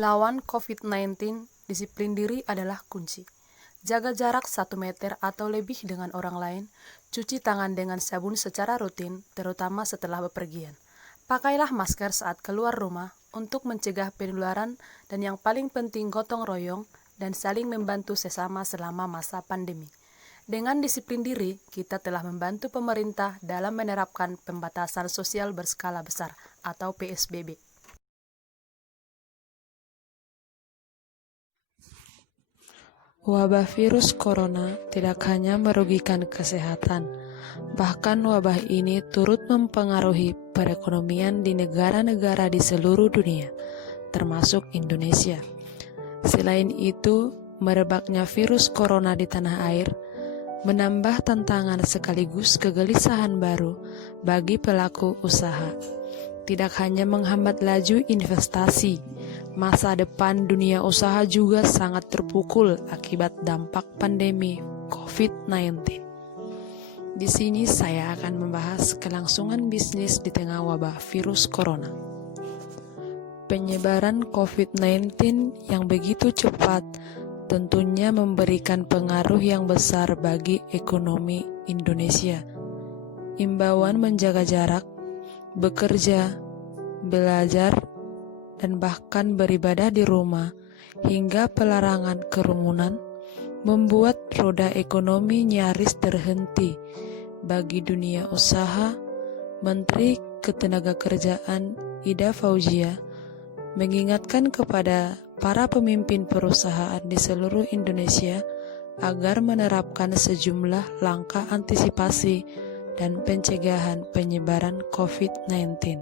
Lawan COVID-19, disiplin diri adalah kunci. Jaga jarak 1 meter atau lebih dengan orang lain, cuci tangan dengan sabun secara rutin, terutama setelah bepergian. Pakailah masker saat keluar rumah untuk mencegah penularan dan yang paling penting gotong royong dan saling membantu sesama selama masa pandemi. Dengan disiplin diri, kita telah membantu pemerintah dalam menerapkan pembatasan sosial berskala besar atau PSBB. Wabah virus corona tidak hanya merugikan kesehatan, bahkan wabah ini turut mempengaruhi perekonomian di negara-negara di seluruh dunia, termasuk Indonesia. Selain itu, merebaknya virus corona di tanah air menambah tantangan sekaligus kegelisahan baru bagi pelaku usaha. Tidak hanya menghambat laju investasi, masa depan dunia usaha juga sangat terpukul akibat dampak pandemi COVID-19. Di sini saya akan membahas kelangsungan bisnis di tengah wabah virus corona. Penyebaran COVID-19 yang begitu cepat tentunya memberikan pengaruh yang besar bagi ekonomi Indonesia. Imbauan menjaga jarak, bekerja, belajar, dan bahkan beribadah di rumah, hingga pelarangan kerumunan, membuat roda ekonomi nyaris terhenti bagi dunia usaha. Menteri Ketenagakerjaan Ida Fauzia mengingatkan kepada para pemimpin perusahaan di seluruh Indonesia agar menerapkan sejumlah langkah antisipasi dan pencegahan penyebaran COVID-19.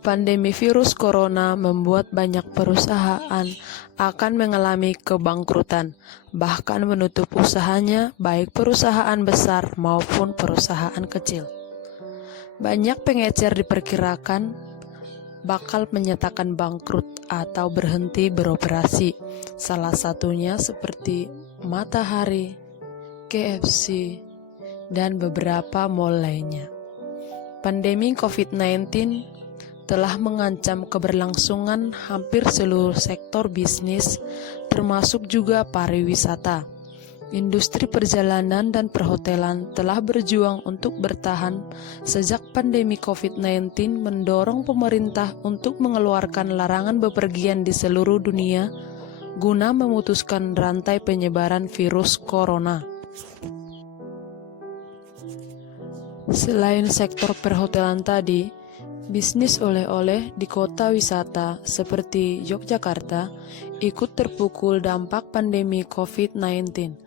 Pandemi virus corona membuat banyak perusahaan akan mengalami kebangkrutan, bahkan menutup usahanya, baik perusahaan besar maupun perusahaan kecil. Banyak pengecer diperkirakan bakal menyatakan bangkrut atau berhenti beroperasi, salah satunya seperti Matahari, KFC, dan beberapa mall lainnya. Pandemi COVID-19 telah mengancam keberlangsungan hampir seluruh sektor bisnis, termasuk juga pariwisata. Industri perjalanan dan perhotelan telah berjuang untuk bertahan sejak pandemi COVID-19 mendorong pemerintah untuk mengeluarkan larangan bepergian di seluruh dunia guna memutuskan rantai penyebaran virus corona. Selain sektor perhotelan tadi, bisnis oleh-oleh di kota wisata seperti Yogyakarta ikut terpukul dampak pandemi COVID-19.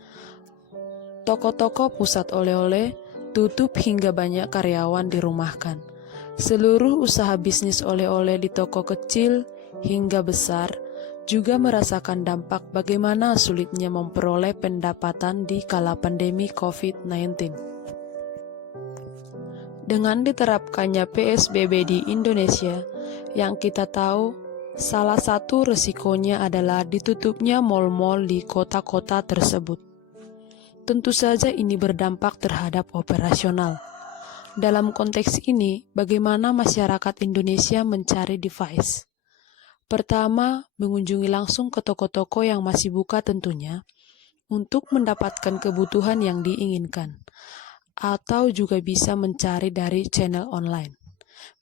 Toko-toko pusat oleh-oleh tutup hingga banyak karyawan dirumahkan. Seluruh usaha bisnis oleh-oleh di toko kecil hingga besar juga merasakan dampak bagaimana sulitnya memperoleh pendapatan di kala pandemi COVID-19. Dengan diterapkannya PSBB di Indonesia, yang kita tahu salah satu resikonya adalah ditutupnya mal-mal di kota-kota tersebut. Tentu saja ini berdampak terhadap operasional. Dalam konteks ini, bagaimana masyarakat Indonesia mencari device? Pertama, mengunjungi langsung ke toko-toko yang masih buka tentunya, untuk mendapatkan kebutuhan yang diinginkan. Atau juga bisa mencari dari channel online.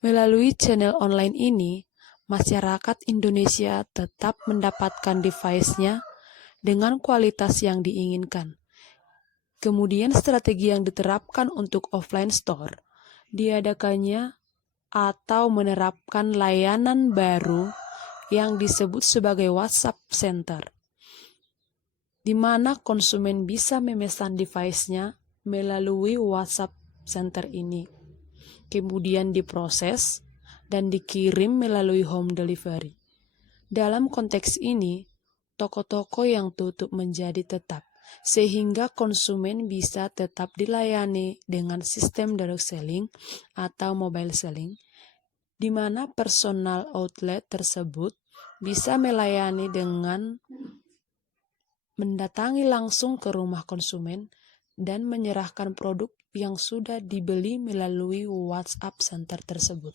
Melalui channel online ini, masyarakat Indonesia tetap mendapatkan device-nya dengan kualitas yang diinginkan. Kemudian strategi yang diterapkan untuk offline store, diadakannya atau menerapkan layanan baru yang disebut sebagai WhatsApp Center, di mana konsumen bisa memesan device-nya melalui WhatsApp Center ini, kemudian diproses dan dikirim melalui home delivery. Dalam konteks ini, toko-toko yang tutup menjadi tetap, sehingga konsumen bisa tetap dilayani dengan sistem direct selling atau mobile selling, di mana personal outlet tersebut bisa melayani dengan mendatangi langsung ke rumah konsumen dan menyerahkan produk yang sudah dibeli melalui WhatsApp Center tersebut.